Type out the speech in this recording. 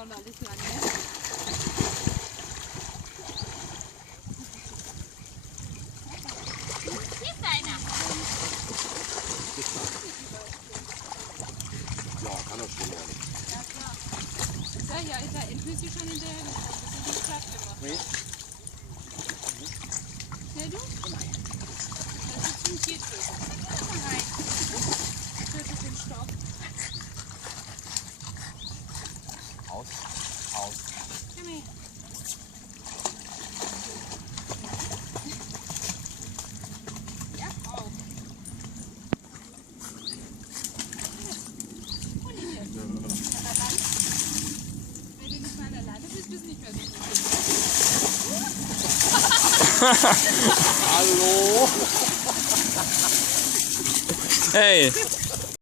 sonderlich lang, ne? Hier ist einer. Ja, kann auch schon werden. Ja, klar. Ja, ist er endgültig schon in der Richtung. Das ist nicht platt gemacht. Nee. Ja, du? Das ist zum Tiertöten. Nein. Tötet den Stoff. Aus. Aus. Komm her. Ja, auf. Aber dann, wenn du nicht mal alleine bist, bist du nicht mehr so gut. Hallo. Hey.